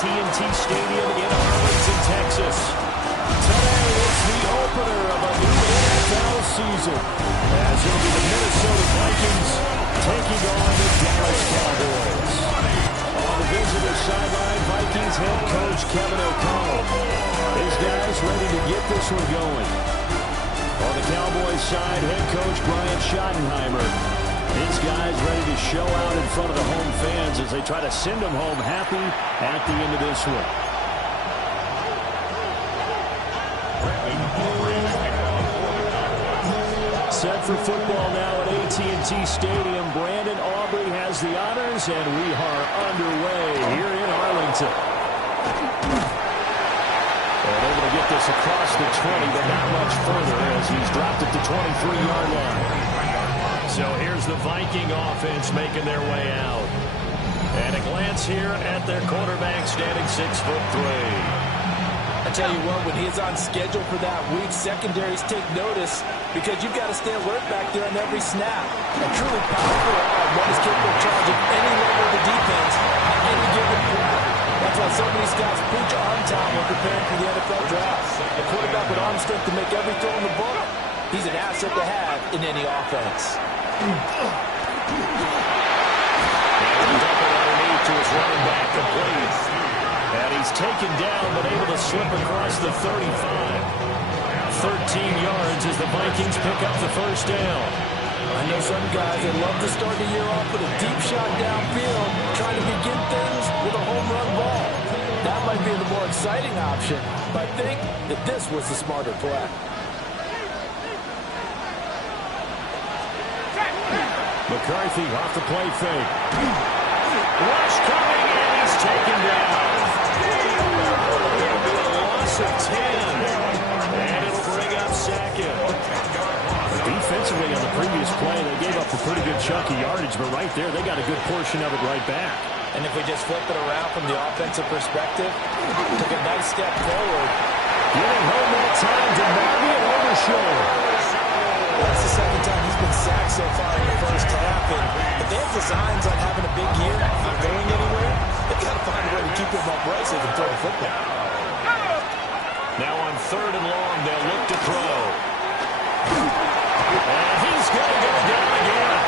AT&T Stadium in Arlington, Texas. Today is the opener of a new NFL season, as it'll be the Minnesota Vikings taking on the Dallas Cowboys. On the visitor sideline, Vikings head coach Kevin O'Connell. His guys ready to get this one going. On the Cowboys side, head coach Brian Schottenheimer. His guys ready to show out in front of the home fans as they try to send them home happy at the end of this one. Set for football now at AT&T Stadium. Brandon Aubrey has the honors, and we are underway here in Arlington. And able to get this across the 20, but not much further as he's dropped at the 23-yard line. So here's the Viking offense making their way out. And a glance here at their quarterback standing 6'3". I tell you what, when he's on schedule for that week, secondaries take notice because you've got to stay alert back there on every snap. A truly powerful arm, one is capable of challenging any level of the defense on any given play. That's why so many scouts preach arm talent when preparing for the NFL draft. A quarterback with arm strength to make every throw in the book, he's an asset to have in any offense. And double underneath to his running back, complete. And he's taken down, but able to slip across the 35. 13 yards as the Vikings pick up the first down. I know some guys that love to start the year off with a deep shot downfield, trying to begin things with a home run ball. That might be the more exciting option, but I think that this was the smarter play. McCarthy off the play fake. Rush coming, and he's taken down. It'll be a loss of 10. And it'll bring up Sackett. Defensively on the previous play, they gave up a pretty good chunk of yardage, but right there, they got a good portion of it right back. And if we just flip it around from the offensive perspective, took a nice step forward. Getting home that time to Marvin Overshow. That's the second time he's been sacked so far in the first half. And if they have designs on having a big year, not going anywhere, they've got to find a way to keep him upright so they can throw the football. Now on 3rd and long, they'll look to throw. And he's going to go down again.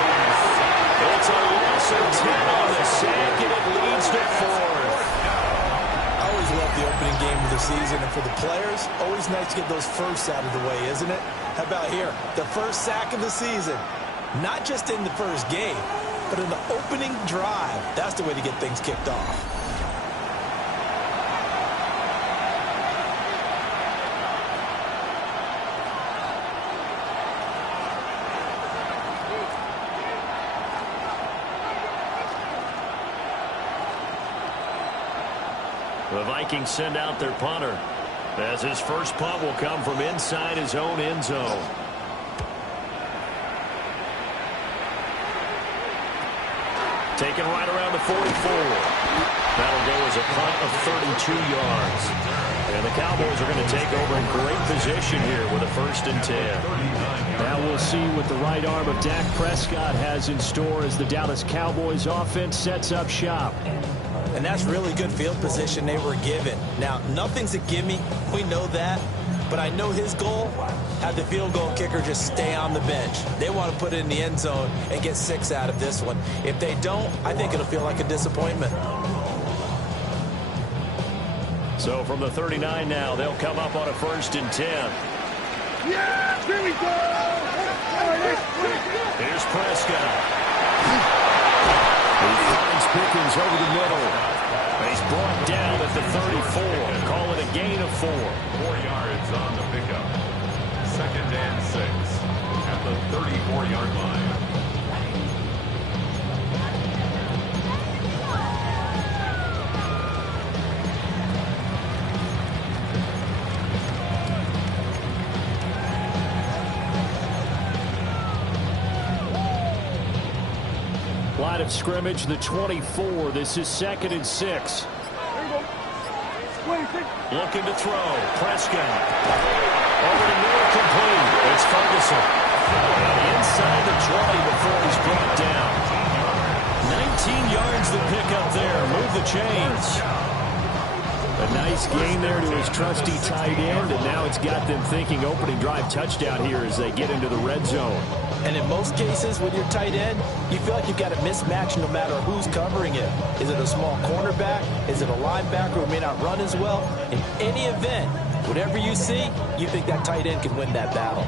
It's a loss of 10 on the sack, and it leads to 4th. I always love the opening game of the season, and for the players, always nice to get those firsts out of the way, isn't it? How about here? The first sack of the season. Not just in the first game, but in the opening drive. That's the way to get things kicked off. The Vikings send out their punter, as his first punt will come from inside his own end zone. Taken right around the 44. That'll go as a punt of 32 yards. And the Cowboys are going to take over in great position here with a 1st and 10. Now we'll see what the right arm of Dak Prescott has in store as the Dallas Cowboys offense sets up shop. And that's really good field position they were given. Now, nothing's a gimme. We know that. But I know his goal, have the field goal kicker just stay on the bench. They want to put it in the end zone and get 6 out of this one. If they don't, I think it'll feel like a disappointment. So from the 39 now, they'll come up on a 1st and 10. Yeah, here we go! Here's Prescott. He finds Pickens over the middle. He's brought down at the 34. Call it a gain of 4. 4 yards on the pickup. 2nd and 6 at the 34-yard line. Line of scrimmage, the 24. This is 2nd and 6. Looking to throw. Prescott. Over the middle, complete. It's Ferguson. Inside the 20 before he's brought down. 19 yards the pickup there. Move the chains. nice gain there to his trusty tight end, and now it's got them thinking opening drive touchdown here as they get into the red zone. And in most cases with your tight end, you feel like you've got a mismatch no matter who's covering it. Is it a small cornerback? Is it a linebacker who may not run as well? In any event, whatever you see, you think that tight end can win that battle.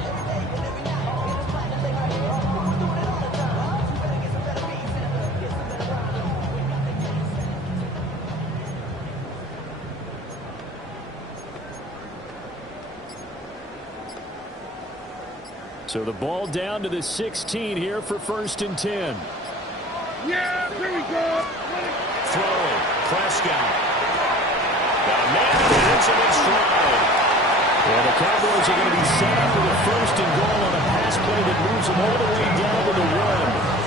So the ball down to the 16 here for 1st and 10. Yeah, here we go. Throwing. Prescott. Got a man who hits him in stride. And the Cowboys are going to be set up with a 1st and goal on a pass play that moves them all the way down to the 1.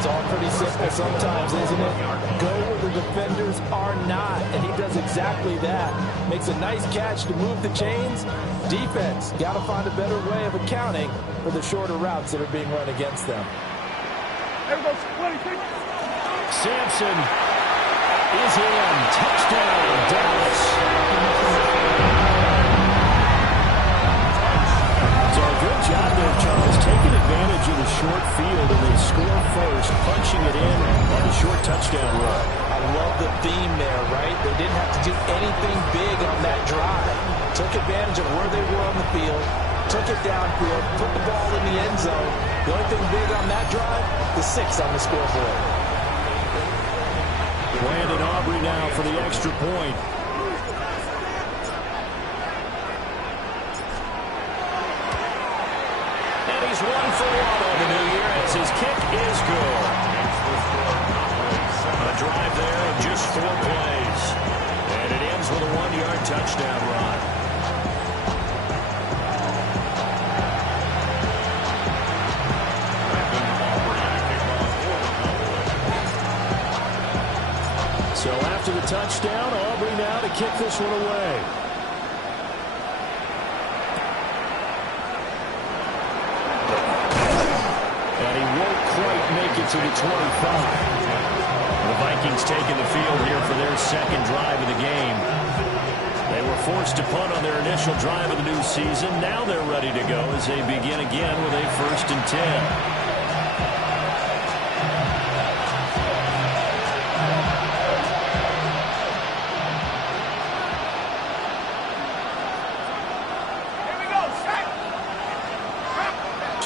It's all pretty simple sometimes, isn't it? Go where the defenders are not, and he does exactly that. Makes a nice catch to move the chains. Defense got to find a better way of accounting for the shorter routes that are being run against them. Sampson is in. Touchdown, Dallas. So good job there, Charles, taking advantage of the short field, and they score first, punching it in on the short touchdown run. I love the theme there, right? They didn't have to do anything big on that drive. Took advantage of where they were on the field, took it downfield, put the ball in the end zone. The only thing big on that drive, the 6 on the scoreboard. Brandon Aubrey now for the extra point. And he's 1 for 1 on the new year as his kick is good. A drive there of just 4 plays. And it ends with a 1-yard touchdown run. So after the touchdown, Aubrey now to kick this one away. And he won't quite make it to the 25. The Vikings taking the field here for their 2nd drive of the game. They were forced to punt on their initial drive of the new season. Now they're ready to go as they begin again with a 1st and 10.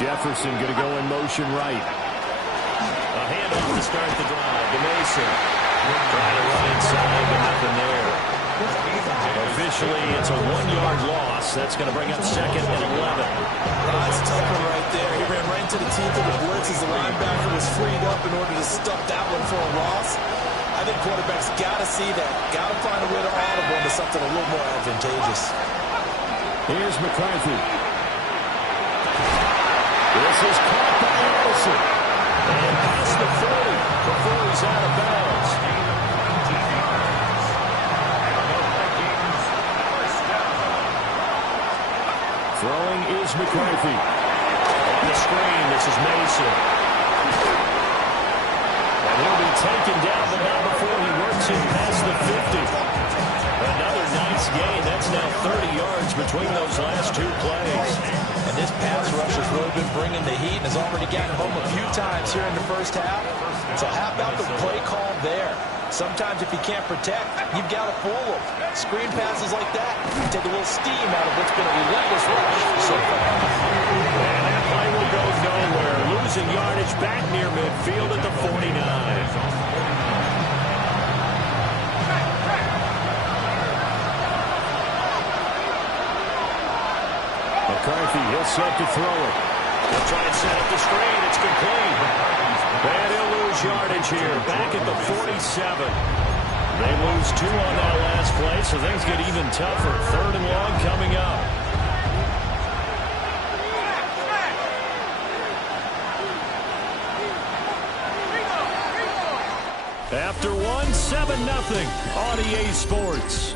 Jefferson going to go in motion right. A handoff to start the drive to Mason. Trying to run inside, but nothing there. Officially, it's a 1-yard loss. That's going to bring up 2nd and 11. That's a tough one right there. He ran right into the teeth of the blitz as the linebacker was freed up in order to stuff that one for a loss. I think quarterbacks got to see that. Got to find a way to audible into something a little more advantageous. Here's McCarthy. This is caught by Allison. And past the 40 before he's out of bounds. Throwing is McCarthy. On the screen, this is Mason. And he'll be taken down, but not before he works him past the 50. Another nice gain. That's now 30 yards between those last 2 plays. And this pass rush has really been bringing the heat and has already gotten home a few times here in the first half. So how about the play call there? Sometimes if you can't protect, you've got to fool them. Screen passes like that, you take a little steam out of what's been a relentless rush so far. And that play will go nowhere. Losing yardage back near midfield at the 49. McCarthy, he'll set to throw it. He'll try and set up the screen. It's complete. And he'll lose yardage here. Back at the 47. They lose 2 on that last play, so things get even tougher. 3rd and long coming up. After 1, 7-0 on EA Sports.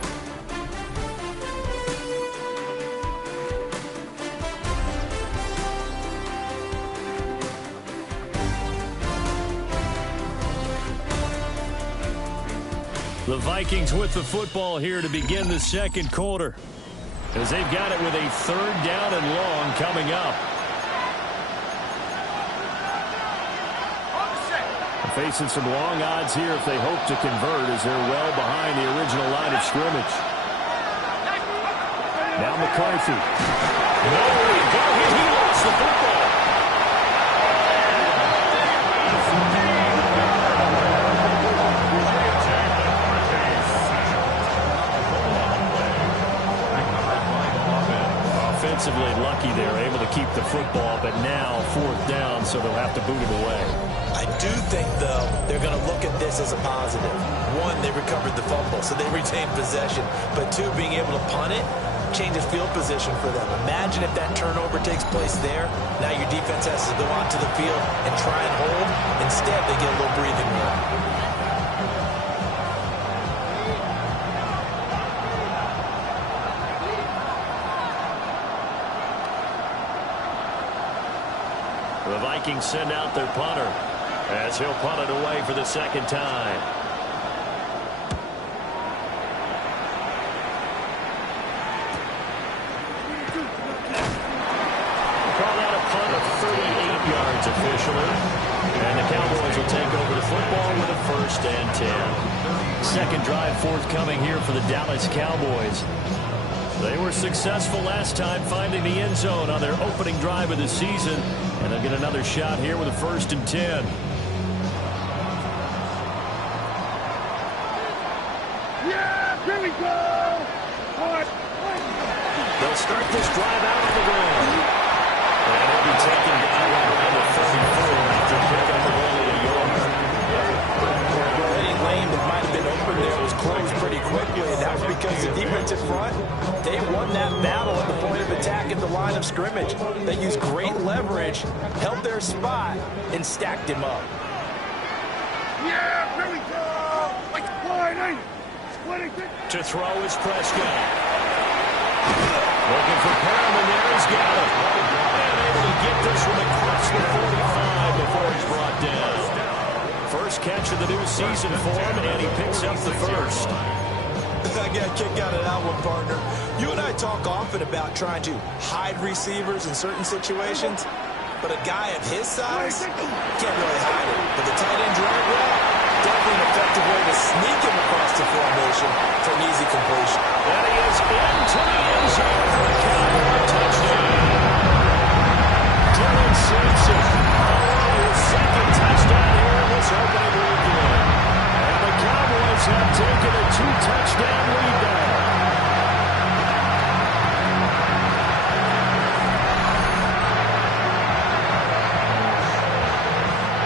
The Vikings with the football here to begin the second quarter, as they've got it with a 3rd down and long coming up. They're facing some long odds here if they hope to convert, as they're well behind the original line of scrimmage. Now McCarthy. Nowhere to go here. He lost the football. Offensively lucky they're able to keep the football, but now 4th down, so they'll have to boot it away. I do think, though, they're going to look at this as a positive. 1, they recovered the fumble, so they retained possession. But 2, being able to punt it changes field position for them. Imagine if that turnover takes place there. Now your defense has to go onto the field and try and hold. Instead, they get a little breathing room. The Vikings send out their punter as he'll punt it away for the 2nd time. Call out a punt of 38 yards officially. And the Cowboys will take over the football with a 1st and 10. Second drive forthcoming here for the Dallas Cowboys. They were successful last time finding the end zone on their opening drive of the season, and they'll get another shot here with a 1st and 10. Yeah, here we go! They'll start this drive out on the ground. And they'll be taken down around the 34 after picking up only a yard. Any lane that might have been open there was closed pretty quickly, and that was because the defensive front, they won that battle at the point of attack at the line of scrimmage. They used great leverage, held their spot, and stacked him up. Yeah, here we go! Like flying, To throw is Prescott. Looking for Perriman there. He's got it. And able to get this one across the 45 before he's brought down. First catch of the new season for him, and he picks up the 1st. I got a kick out of that one, partner. You and I talk often about trying to hide receivers in certain situations, but a guy of his size can't really hide it. But the tight end drag route, definitely an effective way to sneak him across the formation for an easy completion. And he is into the end zone for a Cowboy touchdown. Dylan Simpson, his 2nd touchdown here in this opening weekend. And the Cowboys have taken a 2-touchdown lead now.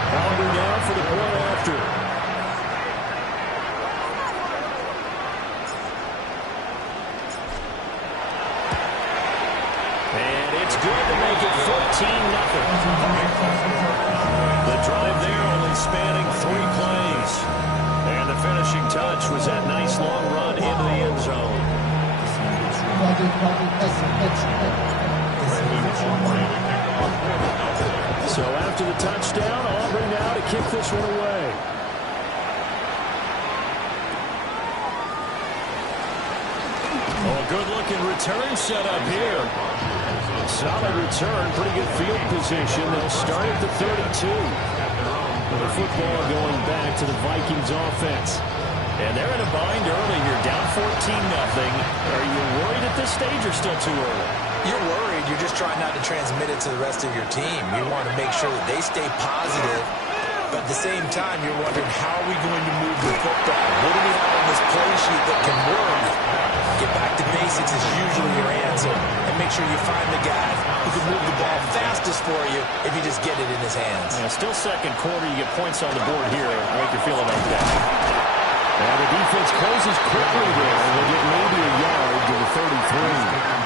Calder now for the point after. And it's good to make it 14-0. The drive there only spanning 3 plays. And the finishing touch was that nice long run into the end zone. So after the touchdown, Aubrey now to kick this one away. Oh, good-looking return set up here. Solid return, pretty good field position. They'll start at the 32. The football going back to the Vikings offense. And they're in a bind early here, down 14-0. Are you worried at this stage or still too early? You're worried. You're just trying not to transmit it to the rest of your team. You want to make sure that they stay positive, but at the same time, you're wondering, how are we going to move the football? What do we have on this play sheet that can work? Get back to basics is usually your answer, and make sure you find the guy who can move the ball fastest for you if you just get it in his hands. Yeah, still second quarter, you get points on the board here. I think you're feeling like that. And the defense closes quickly there, and we'll get maybe a yard to the 33.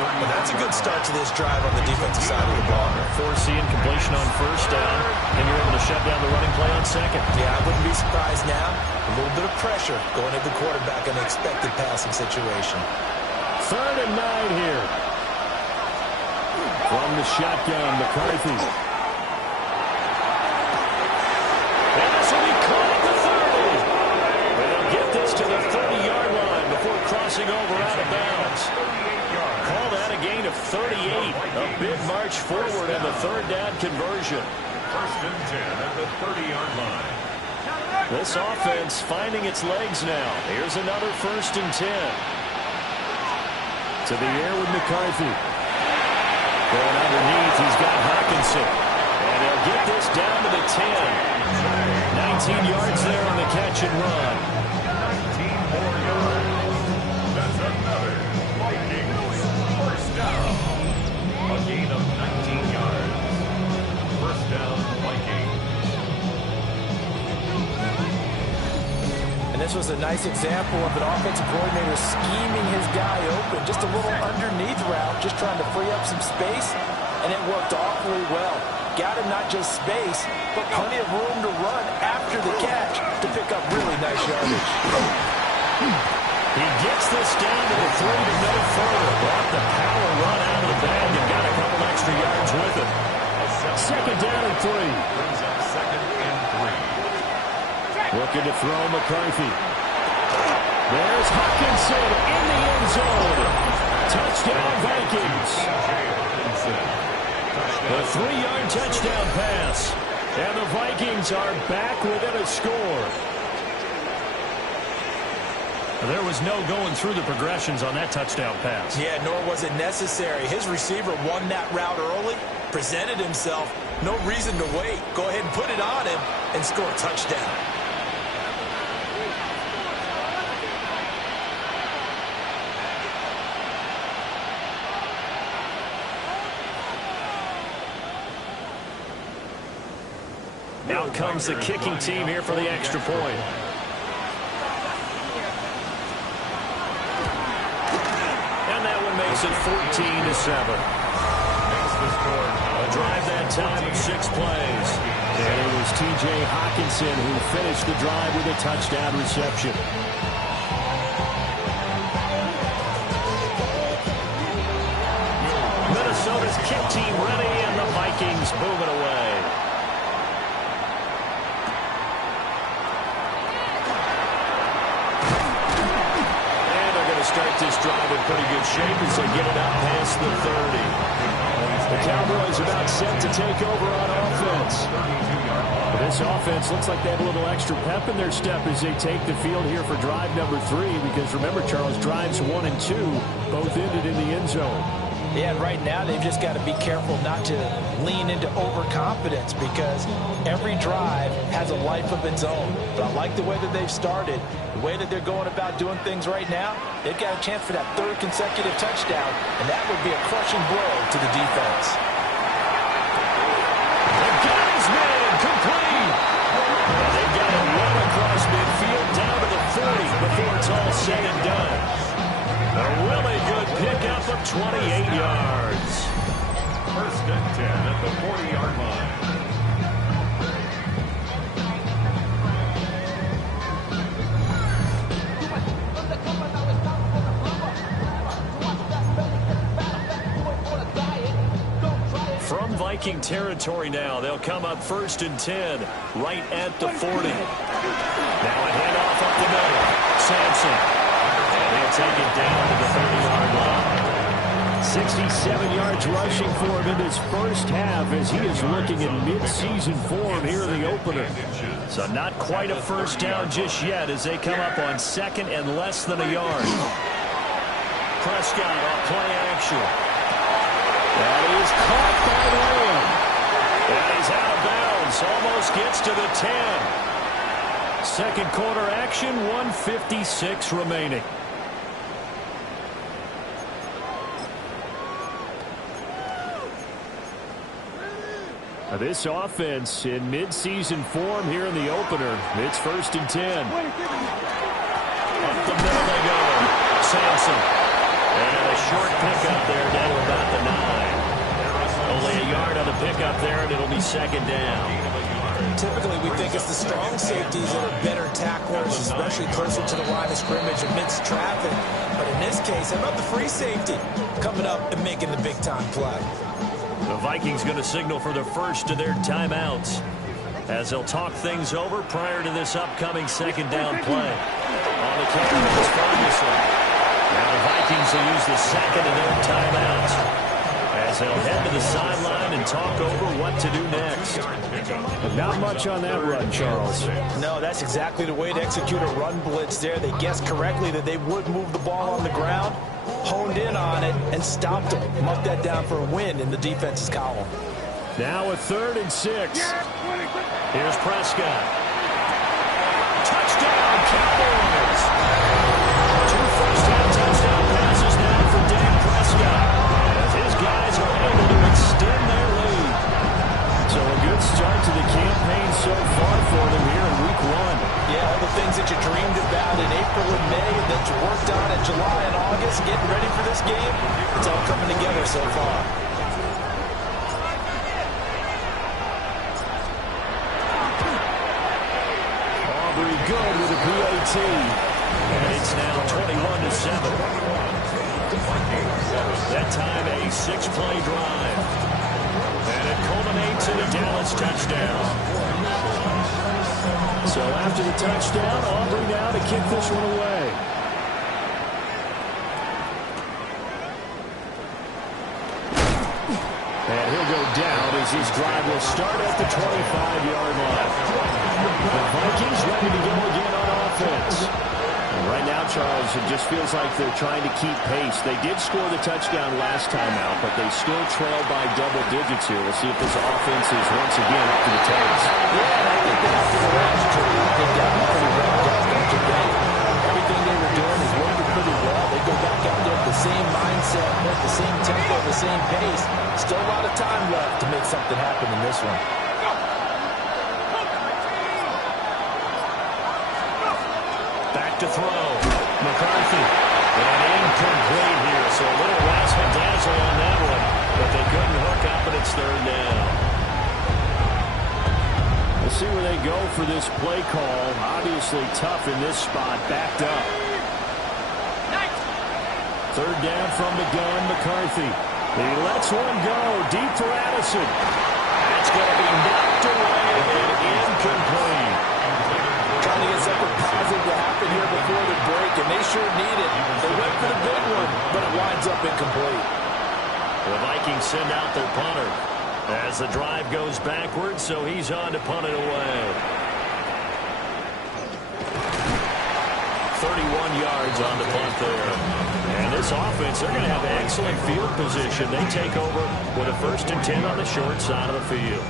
Well, that's a good start to this drive on the defensive side of the ball. Forcing completion on 1st down, and you're able to shut down the running play on 2nd. Yeah, I wouldn't be surprised now. A little bit of pressure going at the quarterback in an expected passing situation. 3rd and 9 here. From the shotgun, McCarthy. And this will be caught at the 30. They'll get Big march forward in the third down conversion. First and 10 at the 30-yard line. This offense finding its legs now. Here's another first and 10. To the air with McCarthy. Going underneath, he's got Hawkinson. And they'll get this down to the 10. 19 yards there on the catch and run. 19 more yards. That's another Vikings first down. A gain of 19 yards. First down, Vikings. And this was a nice example of an offensive coordinator scheming his guy open. Just a little underneath route, just trying to free up some space, and it worked awfully well. Got him not just space, but plenty of room to run after the catch to pick up really nice yardage. He gets this down to the 3 to no further. Brought the power run out of the bag and got a couple extra yards with it. Second down and 3. Brings up second and 3. Looking to throw McCarthy. There's Hawkinson in the end zone. Touchdown Vikings. A 3-yard touchdown pass. And the Vikings are back within a score. There was no going through the progressions on that touchdown pass. Yeah, nor was it necessary. His receiver won that route early, presented himself. No reason to wait. Go ahead and put it on him and score a touchdown. Out comes the kicking team here for the extra point. And that one makes it 14-7. A drive that time of 6 plays. And it was T.J. Hawkinson who finished the drive with a touchdown reception. Minnesota's kick team ready, and the Vikings moving away. Start this drive in pretty good shape as they get it out past the 30. The Cowboys about set to take over on offense. But this offense looks like they have a little extra pep in their step as they take the field here for drive number 3. Because remember, Charles, drives 1 and 2 both ended in the end zone. Yeah, and right now they've just got to be careful not to lean into overconfidence because every drive has a life of its own. But I like the way that they've started, the way that they're going about doing things right now. They've got a chance for that 3rd consecutive touchdown, and that would be a crushing blow to the defense. The guy's man complete. And they've got it well across midfield down to the 40 before it's all said and done. A really good pickup of 28 yards. First and 10 at the 40-yard line. From Viking territory now, they'll come up first and 10 right at the 40. Now a handoff up the middle. Sampson. And they'll take it down to the 30-yard line. 67 yards rushing for him in this first half as he is looking in mid-season form here in the opener. So not quite a first down just yet as they come up on 2nd and less than a yard. Prescott on play action. That is caught by Lamb. And he's out of bounds. Almost gets to the 10. Second quarter action, 1:56 remaining. This offense in midseason form here in the opener. It's first and 10. Up the middle they go. Sampson. And a short pickup there down to about the 9. Only a yard on the pickup there, and it'll be second down. Typically, we think it's the strong safeties that are better tacklers, especially closer to the line of scrimmage amidst traffic. But in this case, how about the free safety coming up and making the big-time play? The Vikings going to signal for the first of their timeouts as they'll talk things over prior to this upcoming second down play. On the counter is Ferguson. Now the Vikings will use the second of their timeouts. as they'll head to the sideline and talk over what to do next. But not much on that run, Charles. No, that's exactly the way to execute a run blitz there. They guessed correctly that they would move the ball on the ground, honed in on it, and stopped them. Mark that down for a win in the defense's column. Now a 3rd and 6. Here's Prescott. Touchdown, Cowboys! 2 first-half touchdown passes now for Dak Prescott, as his guys are able to extend their lead. So a good start to the campaign so far for them here in Week 1. Yeah, all the things that you dreamed about in April and May and that you worked on in July and August, getting ready for this game, it's all coming together so far. Aubrey good with a PAT. And it's now 21-7. That time a 6-play drive. And it culminates in a Dallas touchdown. So after the touchdown, Aubrey now to kick this one away. And he'll go down as his drive will start at the 25-yard line. The Vikings ready to go again on offense. And right now, Charles, it just feels like they're trying to keep pace. They did score the touchdown last time out, but they still trail by double digits here. We'll see if this offense is once again up to the task. Yeah, I think that after the last trip, they got pretty wrapped up today. Everything they were doing is working pretty well. They go back out there with the same mindset, with the same tempo, the same pace. Still a lot of time left to make something happen in this one. Back to throw. McCarthy. And incomplete here. So a little razzle-dazzle on that one. But they couldn't hook up, and it's 3rd down. We'll see where they go for this play call. Obviously tough in this spot. Backed up. 3rd down from the gun, McCarthy. He lets one go. Deep for Addison. That's going to be knocked away and incomplete. Trying to get something positive to happen here before the break, and they sure need it. They went for the big one, but it winds up incomplete. The Vikings send out their punter as the drive goes backwards, so he's on to punt it away. 31 yards on the punt there. And this offense, they're going to have excellent field position. They take over with a 1st and 10 on the short side of the field.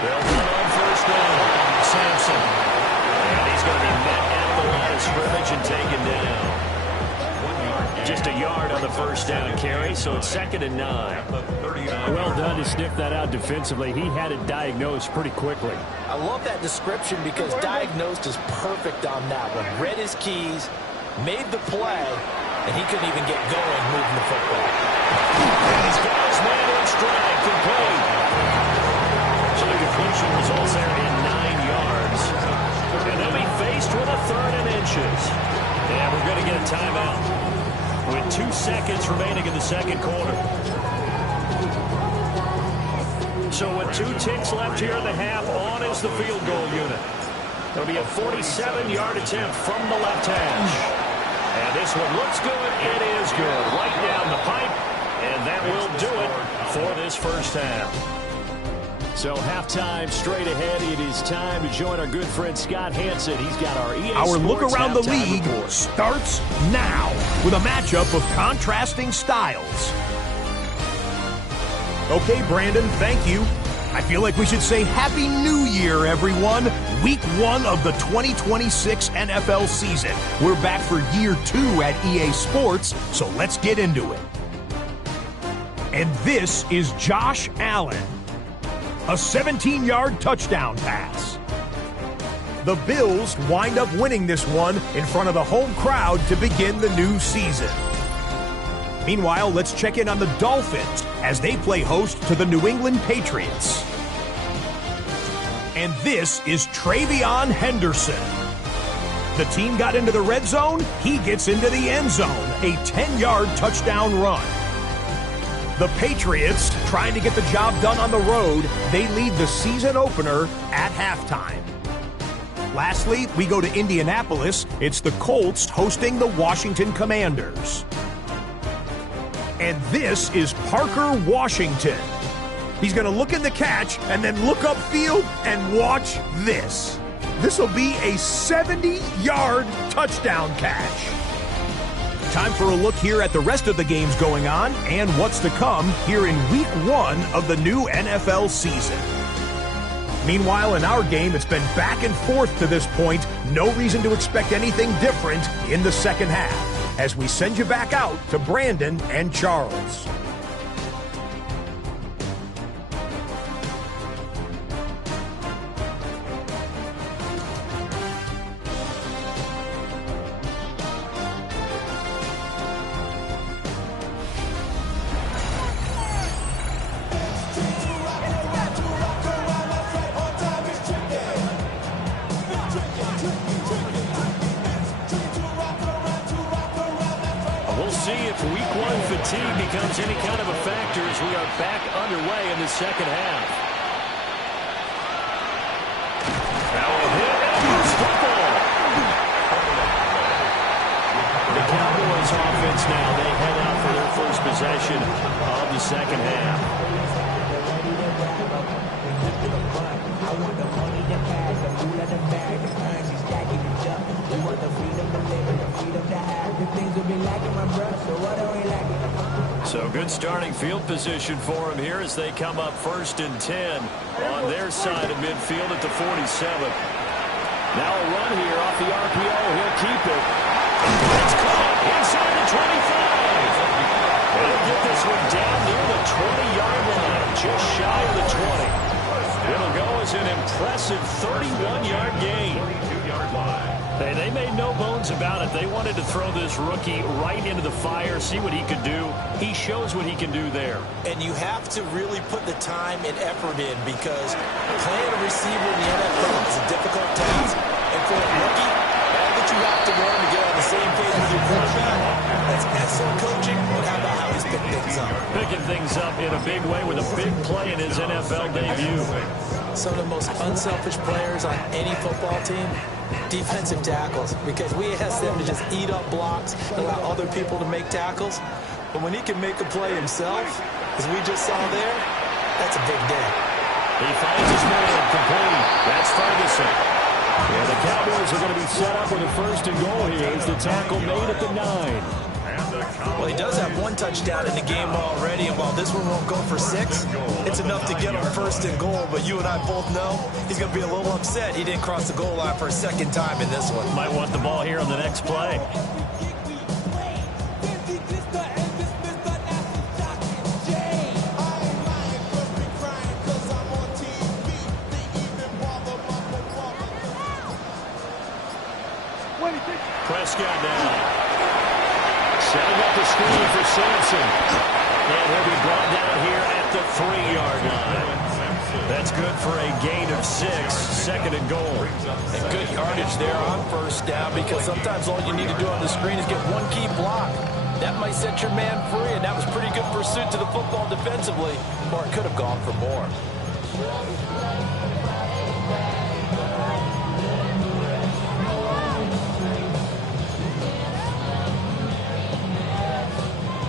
They'll run on 1st down. Sampson. And he's going to be met at the line of scrimmage and taken down. Just a yard on the 1st down carry, so it's 2nd and 9. Well done to sniff that out defensively. He had it diagnosed pretty quickly. I love that description because diagnosed is perfect on that one. Read his keys, made the play, and he couldn't even get going moving the football. And he's got his man on strike, complete. So the completion results there in 9 yards. And they'll be faced with a 3rd and inches. And we're going to get a timeout with 2 seconds remaining in the 2nd quarter. So with 2 ticks left here in the half, on is the field goal unit. It'll be a 47-yard attempt from the left hash. And this one looks good. It is good. Right down the pipe. And that will do it for this 1st half. So halftime straight ahead. It is time to join our good friend Scott Hansen. He's got our EA Our Sports look around the league report. starts now with a matchup of contrasting styles. Okay, Brandon, thank you. I feel like we should say Happy New Year, everyone. Week 1 of the 2026 NFL season. We're back for year 2 at EA Sports, so let's get into it. And this is Josh Allen. A 17-yard touchdown pass. The Bills wind up winning this one in front of the home crowd to begin the new season. Meanwhile, let's check in on the Dolphins as they play host to the New England Patriots. And this is Travion Henderson. the team got into the red zone, he gets into the end zone. A 10-yard touchdown run. The Patriots, trying to get the job done on the road, they lead the season opener at halftime. Lastly, we go to Indianapolis. It's the Colts hosting the Washington Commanders. And this is Parker Washington. He's going to look in the catch and then look upfield and watch this. This will be a 70-yard touchdown catch. Time for a look here at the rest of the games going on and what's to come here in Week 1 of the new NFL season. Meanwhile, in our game, it's been back and forth to this point. No reason to expect anything different in the second half as we send you back out to Brandon and Charles. We'll see if Week 1 fatigue becomes any kind of a factor as we are back underway in the second half. Now a hit and a football. The Cowboys offense now, they head out for their first possession of the second half. I want the money, the cash, the food, and the bag, the currency stacking it up. We want the freedom to live and the freedom to have. The things will be lacking, my brother, so what are we lacking? So good starting field position for him here as they come up 1st and 10 on their side of midfield at the 47. Now a run here off the RPO. He'll keep it. It's caught inside the 25. They'll get this one down near the 20-yard line, just shy of the 20. It'll go as an impressive 31-yard gain. 22-yard line. Hey, they made no bones about it. They wanted to throw this rookie right into the fire, see what he could do. He shows what he can do there. And you have to really put the time and effort in because playing a receiver in the NFL is a difficult task. And for a rookie, all that you have to learn to get on the same page with your quarterback, that's excellent coaching. And how about how he's picked things up? Picking things up in a big way with a big play in his NFL debut. Some of the most unselfish players on any football team, defensive tackles, because we ask them to just eat up blocks, allow other people to make tackles. But when he can make a play himself, as we just saw there, that's a big day. He finds his man complete. That's Ferguson. Yeah, the Cowboys are going to be set up with a 1st and goal here as the tackle made at the 9. Well, he does have 1 touchdown in the game already, and while this one won't go for 6, it's enough to get him 1st and goal. But you and I both know he's going to be a little upset he didn't cross the goal line for a 2nd time in this one. Might want the ball here on the next play. Prescott now. Setting up the screen for Sampson. And he'll be brought down here at the 3-yard line. That's good for a gain of 6, 2nd and goal. And good yardage there on 1st down because sometimes all you need to do on the screen is get 1 key block. That might set your man free, and that was pretty good pursuit to the football defensively, or it could have gone for more.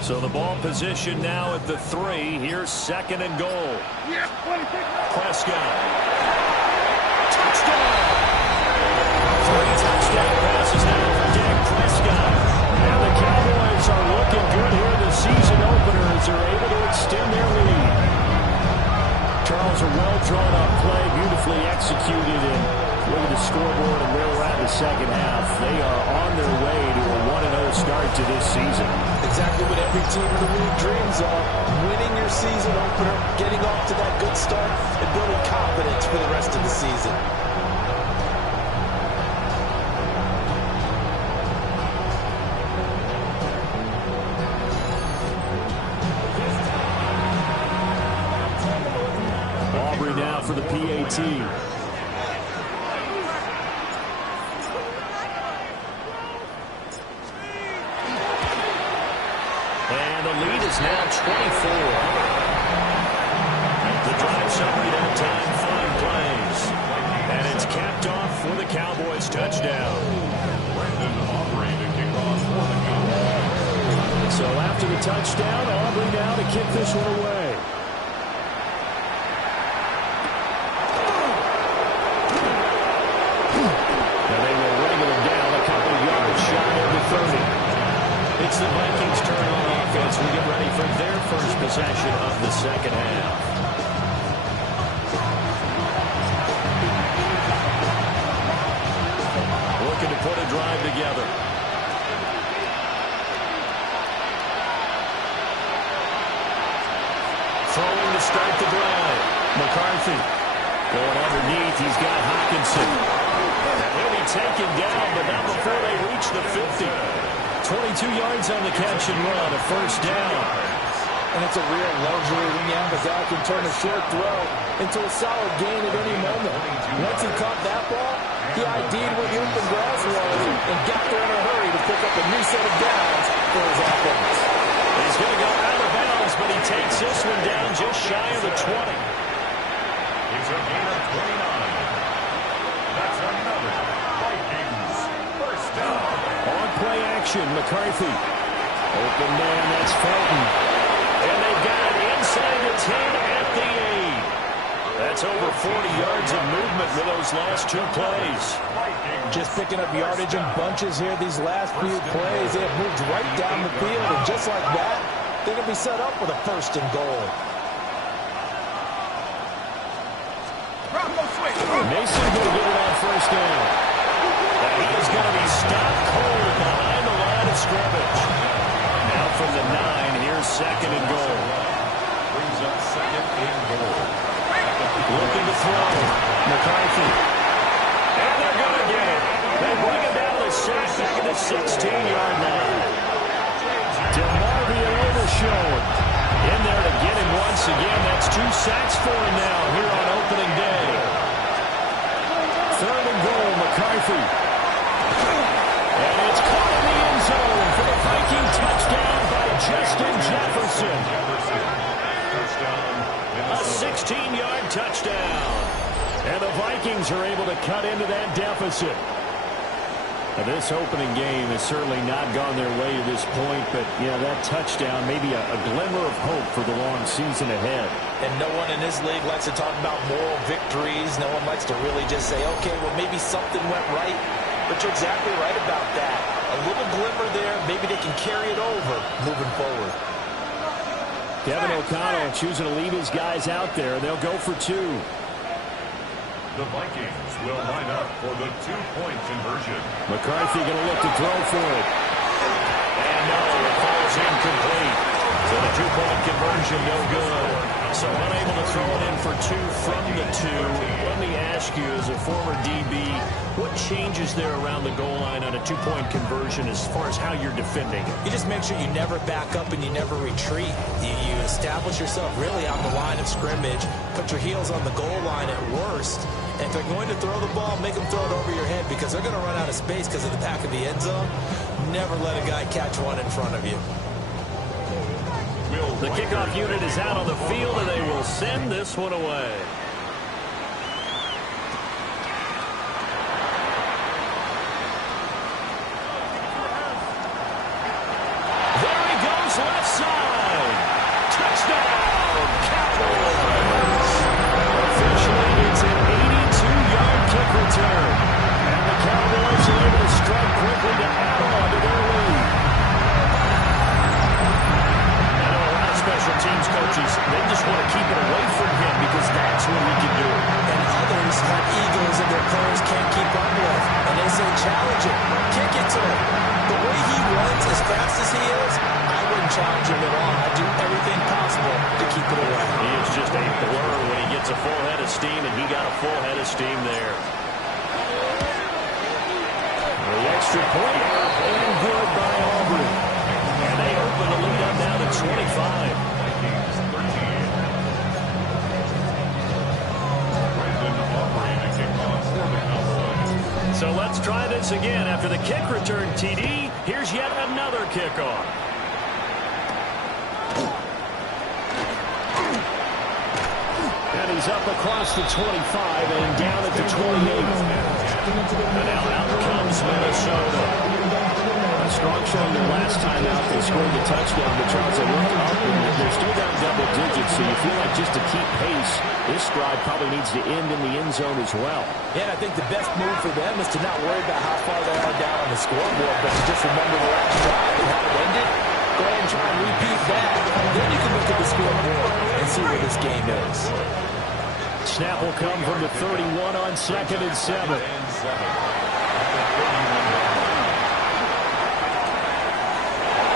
So the ball position now at the 3. Here's 2nd and goal. Prescott. Touchdown! 3 touchdown passes now for Dak Prescott. And the Cowboys are looking good here. The season openers are able to extend their lead. Charles, a well-drawn-up play, beautifully executed. And look at the scoreboard and where we're at in the second half. They are on their way to a 1-0 start to this season. Exactly what every team in the league dreams of. Winning your season opener, getting off to that good start, and building confidence for the rest of the season. Aubrey now for the PAT. is now 24. The drive summary that time, 5 plays. And it's capped off for the Cowboys touchdown. So after the touchdown, Aubrey now to kick this one away. And they will wrangle him down a couple of yards shy of the 30. It's the Vikings' turn on offense. We get ready for their first possession of the second half. Looking to put a drive together. Throwing to start the drive. McCarthy going underneath. He's got Hockenson. And he'll be taken down, but not before they reach the 50. 22 yards on the catch and run, a first down. And it's a real luxury when you have a guy who can turn a short throw into a solid gain at any moment. Once he caught that ball, he ID'd where the open grass was and got there in a hurry to pick up a new set of downs for his offense. He's going to go out of bounds, but he takes this one down just shy of the 20. It's a gain of 29. That's another Vikings first down. On play action, McCarthy. Open man, that's Felton. And they've got it inside the 10 at the 8. That's over 40 yards of movement with those last 2 plays. Just picking up yardage in bunches here these last few plays. They have moved right down the field, and just like that, they're going to be set up with a first and goal. Mason going to get it on first down. And he's going to be stopped cold behind the line of scrimmage. Now from the 9, here's second and goal. Brings up second and goal. Looking to throw. McCarthy. And they're going to get it. They bring him down to the sack back at the 16-yard line. DeMarvin Overshown in there to get him once again. That's 2 sacks for him now here on opening day. Third and goal, McCarthy. And it's caught in the end zone for the Viking touchdown by Justin Jefferson. A 16-yard touchdown. And the Vikings are able to cut into that deficit. Now, this opening game has certainly not gone their way to this point, but, that touchdown may be a glimmer of hope for the long season ahead. And no one in this league likes to talk about moral victories. No one likes to really just say, okay, well, maybe something went right. But you're exactly right about that. A little glimmer there. Maybe they can carry it over moving forward. Kevin O'Connell choosing to leave his guys out there. They'll go for 2. The Vikings will line up for the 2-point conversion. McCarthy going to look to throw for it. And no, it falls incomplete. So the 2-point conversion no good. So unable to throw it in for 2 from the 2. Let me ask you, as a former DB, what changes there around the goal line on a 2-point conversion as far as how you're defending it? You just make sure you never back up and you never retreat. You establish yourself really on the line of scrimmage, put your heels on the goal line at worst, and if they're going to throw the ball, make them throw it over your head because they're going to run out of space because of the back of the end zone. Never let a guy catch one in front of you. The kickoff unit is out on the field, and they will send this one away. There he goes, left side. Touchdown, Cowboys. Officially, it's an 82-yard kick return. And the Cowboys are able to strike quickly to add on to their lead. Special teams coaches, they just want to keep it away from him because that's when he can do it. And others have egos that their players can't keep up with. And they say, challenge it, kick it to him. The way he runs as fast as he is, I wouldn't challenge him at all. I'd do everything possible to keep it away. He is just a blur when he gets a full head of steam, and he got a full head of steam there. The extra point, and good by Aubrey. And they open the lead up now to 25. So let's try this again. After the kick return, TD, here's yet another kickoff. is up across the 25 and down at the 28. And now out comes Minnesota. A strong showing their last time out. They scored the touchdown, but Charles, they looked up and they're still down double digits, so you feel like just to keep pace, this drive probably needs to end in the end zone as well. Yeah, and I think the best move for them is to not worry about how far they are down on the scoreboard, but to just remember the last drive and how it ended. Go ahead and try and repeat that. Then you can look at the scoreboard and see where this game is. Snap will come from the 31 on 2nd and 7.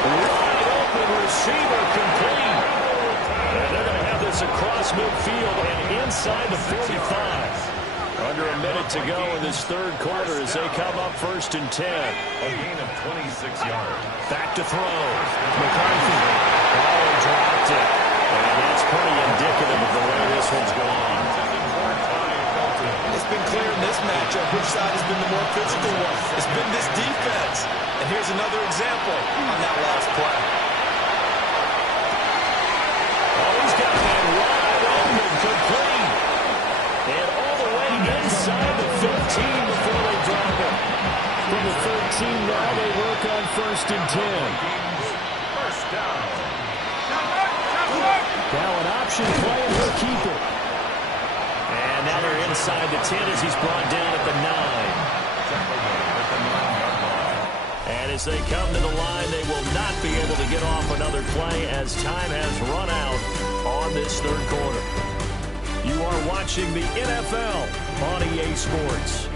Wide open receiver complete. And they're going to have this across midfield and inside the 45. Under a minute to go in this third quarter as they come up 1st and 10. A gain of 26 yards. Back to throw. McCarthy. Oh, dropped it. And that's pretty indicative of the way this one's gone. It's been clear in this matchup which side has been the more physical one. It's been this defense. And here's another example on that last play. Oh, he's got that wide open, complete. And all the way inside the 15 before they drop it. From the 13 now, they work on 1st and 10. First down. Now an option play, and he'll keep it. And now they're inside the 10 as he's brought down at the 9. And as they come to the line, they will not be able to get off another play as time has run out on this third quarter. You are watching the NFL on EA Sports.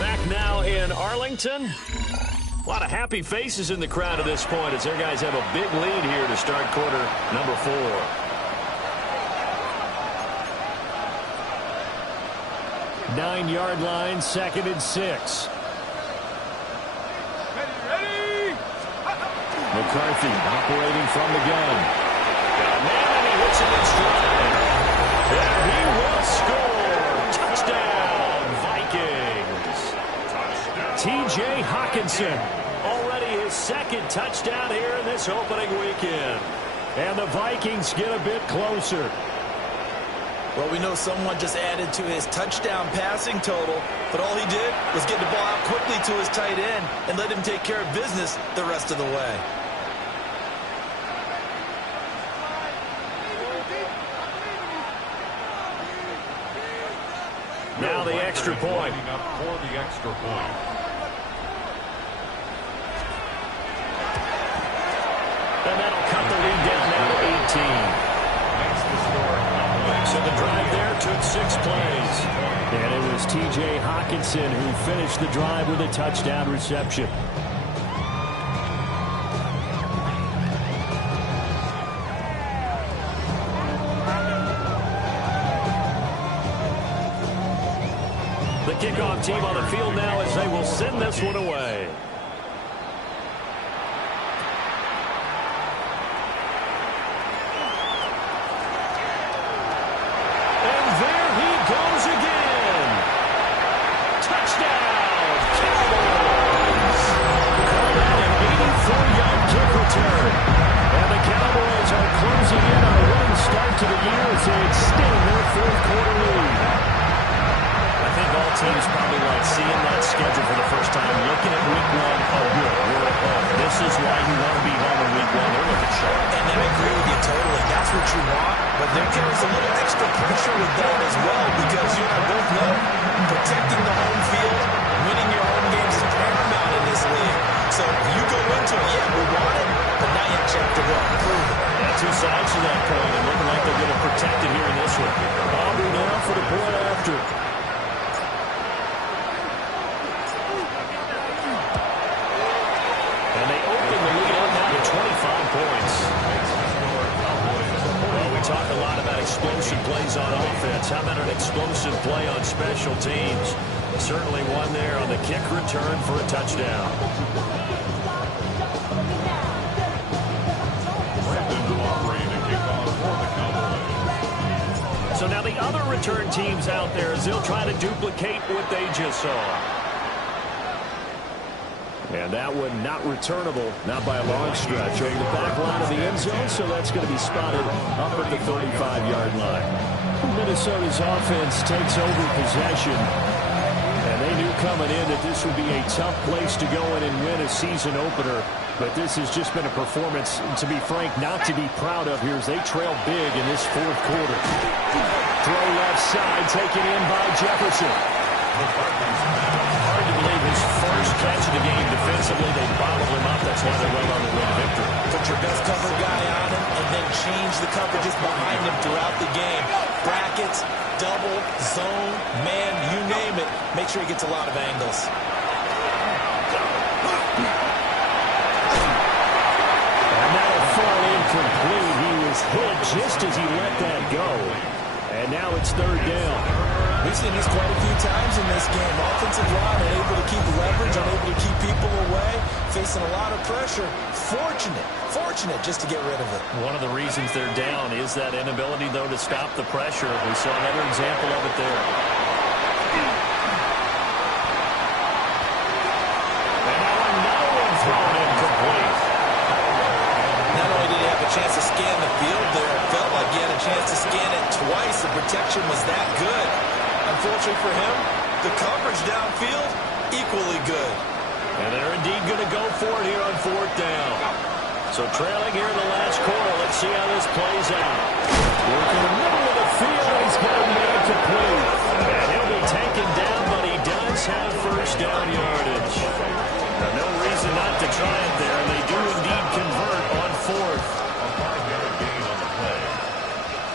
Back now in Arlington. A lot of happy faces in the crowd at this point as their guys have a big lead here to start quarter number 4. Nine-yard line, 2nd and 6. McCarthy operating from the gun. Got a man and he hits it in stride. And he will score. Touchdown, Vikings. T.J. Hawkinson, already his 2nd touchdown here in this opening weekend. And the Vikings get a bit closer. Well, we know someone just added to his touchdown passing total, but all he did was get the ball out quickly to his tight end and let him take care of business the rest of the way. Now the extra point. Up for the extra point. And that'll cut the lead down now to 18. So the drive there took 6 plays. And it was T.J. Hawkinson who finished the drive with a touchdown reception. The kickoff team on the field now as they will send this one away. And there he goes again. Touchdown, Cowboys. Called out an 84-yard kick return. And the Cowboys are closing in on a winning start to the year as they extend their fourth quarter lead. I think all teams probably like seeing that schedule for the first time, looking at week 1. Oh, good, we're at home. This is why you want to be home in week 1. They're looking sharp. And I agree with you totally. That's what you want. But there carries a little extra pressure with that as well because you and I both know protecting the home field, winning your home games is paramount in this league. So you go into it, yeah, we want it, but now you actually have to go out and prove it. Yeah, 2 sides to that coin, and looking like they're going to protect it here in this one. Aubrey now for the point after. And they open the lead up now to 25 points. Well, we talk a lot about explosive plays on offense. How about an explosive play on special teams? Certainly one there on the kick return for a touchdown. So now the other return teams out there as they'll try to duplicate what they just saw. And that one not returnable, not by a long stretch, over the back line of the end zone, so that's going to be spotted up at the 35-yard line. Minnesota's offense takes over possession, and they knew coming in that this would be a tough place to go in and win a season opener, but this has just been a performance, to be frank, not to be proud of here as they trail big in this fourth quarter. Throw left side, taken in by Jefferson. Hard to believe his first catch of the game defensively. They bottled him up. That's why they went on to win victory. Put your best cover guy on him and then change the coverages behind him throughout the game. Brackets, double, zone, man, you name it. Make sure he gets a lot of angles. And that'll fall incomplete. He was hit just as he let that go. And now it's third down. We've seen this quite a few times in this game. Offensive line unable to keep leverage, unable to keep people away, facing a lot of pressure. Fortunate just to get rid of it. One of the reasons they're down is that inability, though, to stop the pressure. We saw another example of it there. And now another one thrown incomplete. Not only did he have a chance to scan the field there, it felt like he had a chance to scan it twice. The protection was that good. Unfortunately for him, the coverage downfield, equally good. And they're indeed going to go for it here on fourth down. So trailing here in the last quarter. Let's see how this plays out. Working in the middle of the field. He's got a man complete. And he'll be taken down, but he does have first down yardage. Now, no reason not to try it there. And they do indeed convert on fourth. A 5-yard gain on the play.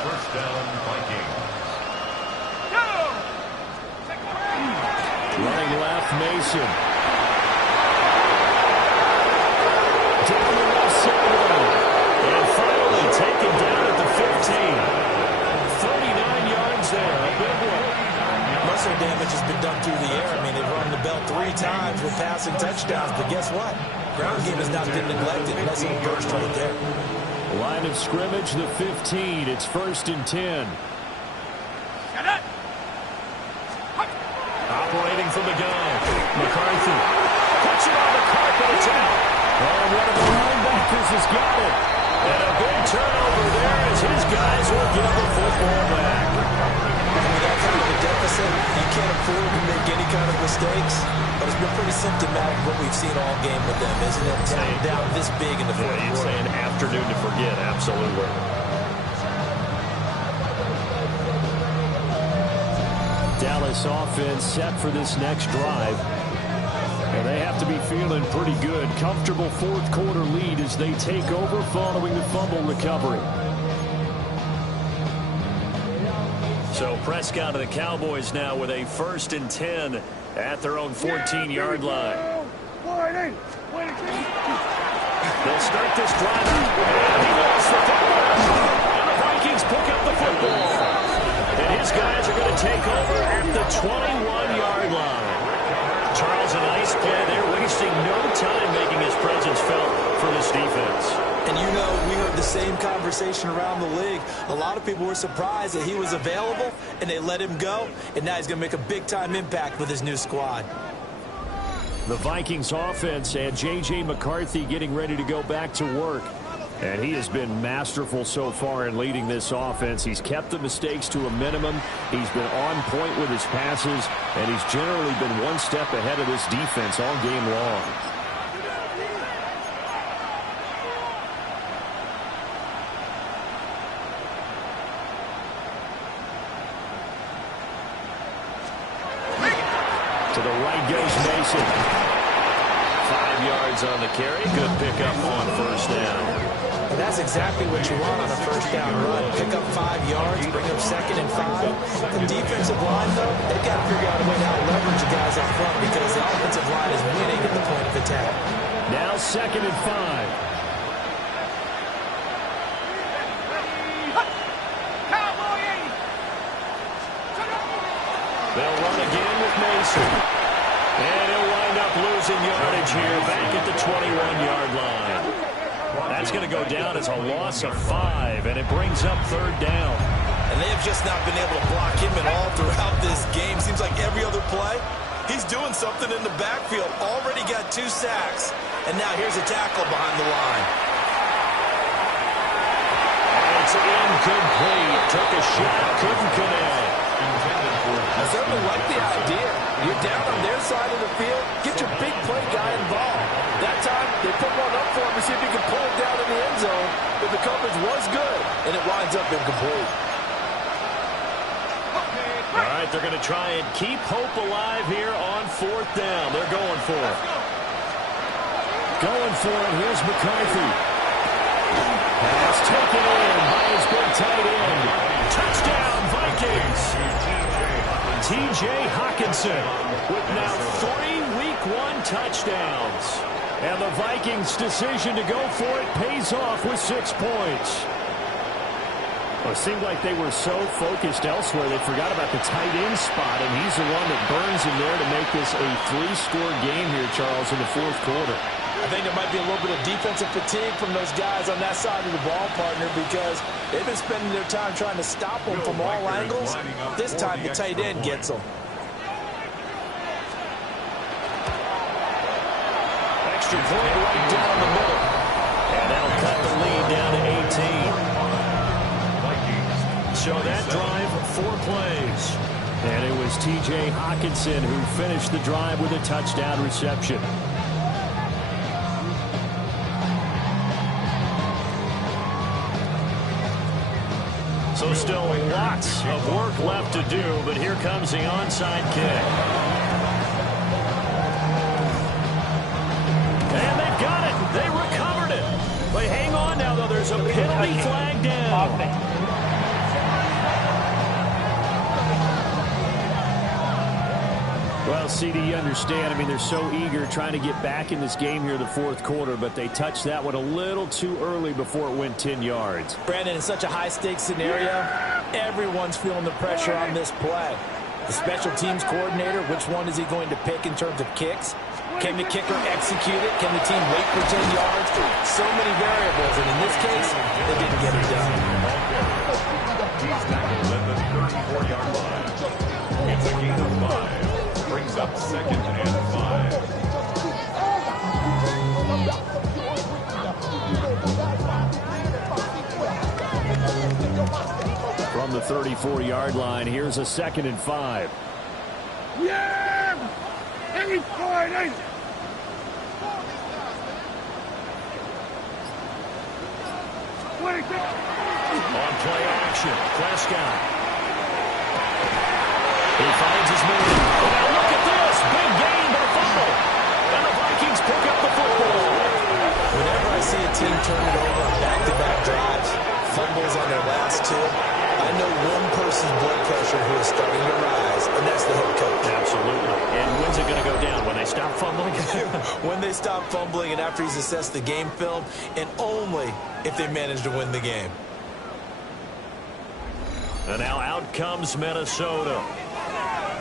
First down, Vikings. Running left, Mason. Down the left sideline. And finally taken down at the 15. 39 yards there. A big one. Muscle damage has been done through the air. I mean, they've run the belt 3 times with passing touchdowns. But guess what? Ground game has not been neglected. Nice little burst right there. Line of scrimmage, the 15. It's 1st and 10. Operating from the gun. McCarthy. Puts it on the carpet. It's out. Oh, one of the linebackers has got it. And a big turnover there as his guys will get the football back. With that kind of a deficit, you can't afford to make any kind of mistakes. But it's been pretty symptomatic of what we've seen all game with them, isn't it? Down this big in the fourth quarter. You'd say an afternoon to forget. Absolutely. Dallas offense set for this next drive. And they have to be feeling pretty good. Comfortable fourth quarter lead as they take over following the fumble recovery. So Prescott of the Cowboys now with a 1st and 10 at their own 14-yard line. They'll start this drive out. And he lost the football. And the Vikings pick up the football. And his guys are going to take over at the 21-yard line. Charles, a nice play there, wasting no time making his presence felt for this defense. And you know, we heard the same conversation around the league. A lot of people were surprised that he was available, and they let him go. And now he's going to make a big-time impact with his new squad. The Vikings offense and J.J. McCarthy getting ready to go back to work. And he has been masterful so far in leading this offense. He's kept the mistakes to a minimum. He's been on point with his passes, and he's generally been one step ahead of this defense all game long. To the right goes Mason. 5 yards on the carry. Good pickup on first down. And that's exactly what you want on a first down run. Pick up 5 yards, bring up 2nd and 5. The defensive line, though, they've got to figure out a way to leverage the guys up front because the offensive line is winning at the point of attack. Now 2nd and 5. They'll run again with Mason. And he'll wind up losing yardage here back at the 21-yard line. That's going to go down as a loss of 5, and it brings up 3rd down. And they have just not been able to block him at all throughout this game. Seems like every other play, He's doing something in the backfield. Already got 2 sacks. And now here's a tackle behind the line. It's incomplete. Took a shot, couldn't connect. I certainly like the idea. You're down on their side of the field. Get your big play guy involved. That time, they put one up for him to see if he can pull it down in the end zone. But the coverage was good, and it winds up incomplete. All right, they're going to try and keep hope alive here on 4th down. They're going for it. Going for it. Here's McCarthy. Pass taken in by his big tight end. Touchdown, Vikings. T.J. Hawkinson with now 3 Week 1 touchdowns. And the Vikings' decision to go for it pays off with 6 points. Well, it seemed like they were so focused elsewhere they forgot about the tight end spot, and he's the one that burns in there to make this a 3-score game here, Charles, in the 4th quarter. I think there might be a little bit of defensive fatigue from those guys on that side of the ball, partner, because they've been spending their time trying to stop them from all angles. This time the tight end gets them. Extra point right down the middle. And that'll cut the lead down to 18. So that drive, 4 plays. And it was T.J. Hawkinson who finished the drive with a touchdown reception. So still lots of work left to do, but here comes the onside kick. And they've got it. They recovered it. But hang on now, though. There's a penalty flag down. Well, CD, you understand. I mean, they're so eager trying to get back in this game here in the 4th quarter, but they touched that one a little too early before it went 10 yards. Brandon, in such a high-stakes scenario, everyone's feeling the pressure on this play. The special teams coordinator, which one is he going to pick in terms of kicks? Can the kicker execute it? Can the team wait for 10 yards? So many variables, and in this case, they didn't get it done. He's tackled at the 34-yard line. It's a gain of 5. Brings up 2nd and 5. From the 34-yard line, here's a 2nd and 5. Yeah! Every Friday! On play action, Prescott. He finds his man. Now look at this. Big gain, but a fumble. And the Vikings pick up the football. Whenever I see a team turn it over on back-to-back drives, fumbles on their last 2, I know one person's blood pressure who is starting to rise, and that's the head coach. Absolutely. And when's it going to go down? When they stop fumbling? When they stop fumbling and after he's assessed the game film, and only if they manage to win the game. And now out comes Minnesota.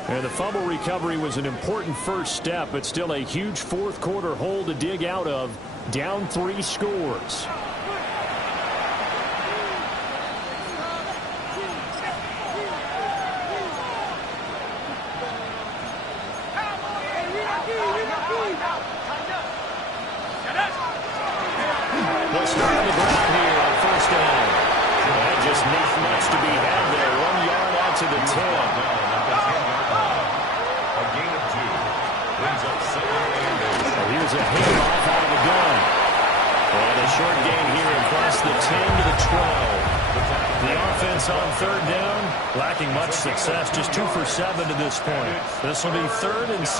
And the fumble recovery was an important first step, but still a huge 4th quarter hole to dig out of. Down 3 scores. They'll start on the ground here on 1st down. That just not much to be had there. 1 yard out to the 10. A gain of 2. Brings up 2nd and 8. So here's a handoff out of the gun. And a short gain here across the 10 to the 12. The offense on 3rd down, lacking much success, just 2 for 7 to this point. This will be 3rd and 6.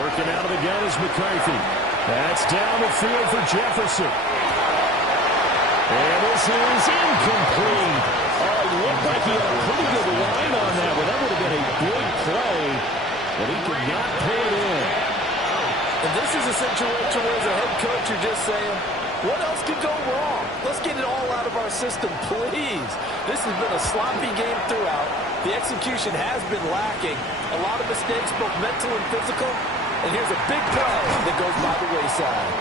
Working out of the gun is McCarthy. That's down the field for Jefferson. And this is incomplete. Oh, it looked like he had a pretty good line on that, but that would have been a big play, but he could not pull it in. And this is a situation where as a head coach you're just saying, what else could go wrong? Let's get it all out of our system, please. This has been a sloppy game throughout. The execution has been lacking. A lot of mistakes, both mental and physical. And here's a big play that goes by the wayside.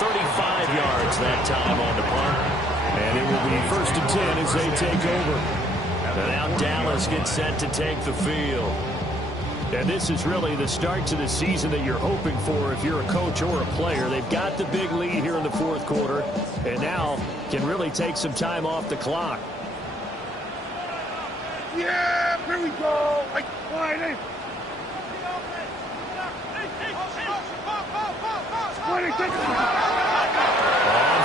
35 yards that time on the punt. And it will be 1st and 10 as they take over. And now Dallas gets set to take the field. And this is really the start to the season that you're hoping for if you're a coach or a player. They've got the big lead here in the fourth quarter, and now can really take some time off the clock. Yeah, here we go. Like, wide, eh? On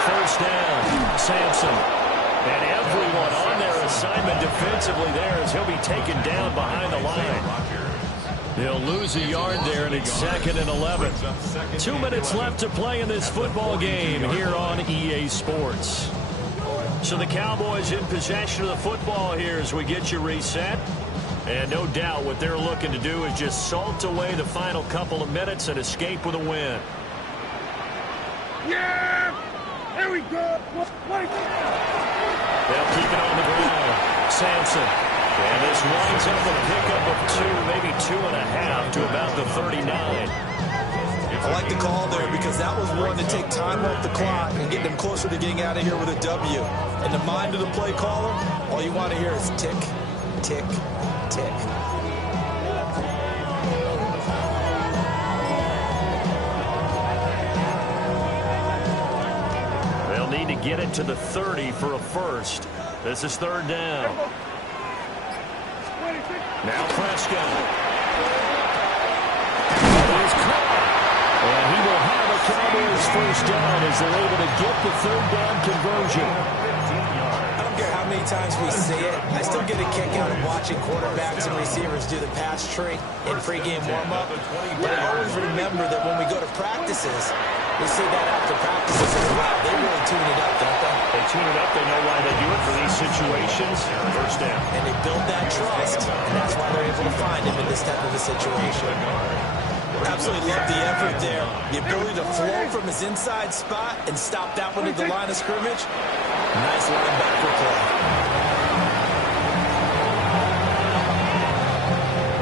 first down, Sampson. And everyone on their assignment defensively there as he'll be taken down behind the line. He'll lose a yard there, and it's 2nd and 11. 2 minutes left to play in this football game here on EA Sports. So the Cowboys in possession of the football here as we get you reset. And no doubt what they're looking to do is just salt away the final couple of minutes and escape with a win. Yeah! Here we go! They'll keep it on the ground. Sampson. And this winds up a pickup of 2, maybe 2.5 to about the 39. I like the call there because that was one to take time off the clock and get them closer to getting out of here with a W. In the mind of the play caller, all you want to hear is tick, tick, tick. They'll need to get it to the 30 for a first. This is 3rd down. Now Prescott. That is caught. And he will have a Cowboys first down as they're able to get the 3rd down conversion. I don't care how many times we see it. I still get a kick out of watching quarterbacks and receivers do the pass tree in pregame warm-up. But I always remember that when we go to practices, we see that after practices. Wow, they really tune it up, don't they? They tune it up. They know why they do it for these situations. First down. And they build that trust, and that's why they're able to find him in this type of a situation. Absolutely love the effort there. The ability to flow from his inside spot and stop that one at the line of scrimmage. Nice linebacker play.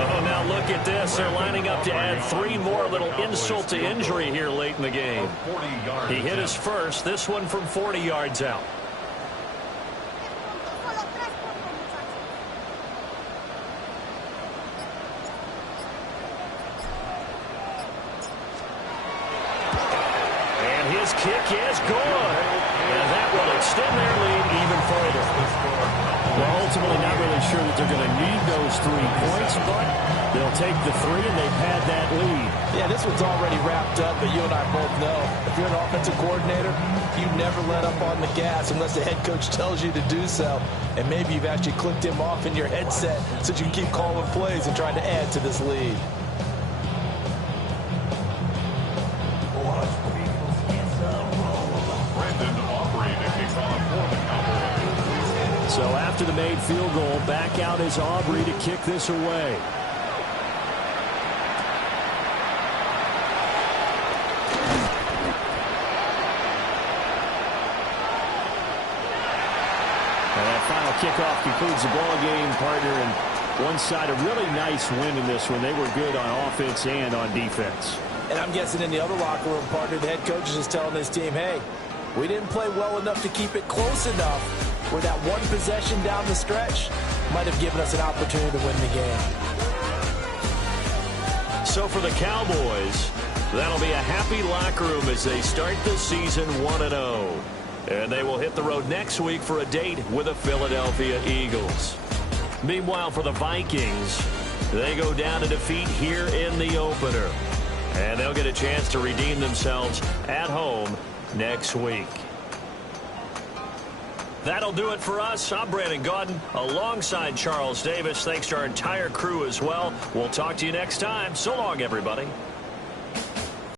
Oh, now look at this. They're lining up to add 3 more, a little insult to injury here late in the game. He hit his first, this one from 40 yards out. His kick is good. And that will extend their lead even further. Well, ultimately not really sure that they're going to need those 3 points, but they'll take the 3 and they've had that lead. Yeah, this one's already wrapped up, but you and I both know if you're an offensive coordinator, you never let up on the gas unless the head coach tells you to do so. And maybe you've actually clicked him off in your headset so you can keep calling plays and trying to add to this lead. So after the made field goal, back out is Aubrey to kick this away. And that final kickoff concludes the ball game, partner. And one side, a really nice win in this one. They were good on offense and on defense. And I'm guessing in the other locker room, partner, the head coach is just telling his team, hey, we didn't play well enough to keep it close enough where that one possession down the stretch might have given us an opportunity to win the game. So for the Cowboys, that'll be a happy locker room as they start the season 1-0. And they will hit the road next week for a date with the Philadelphia Eagles. Meanwhile, for the Vikings, they go down to defeat here in the opener. And they'll get a chance to redeem themselves at home next week. That'll do it for us. I'm Brandon Gaudin alongside Charles Davis. Thanks to our entire crew as well. We'll talk to you next time. So long, everybody.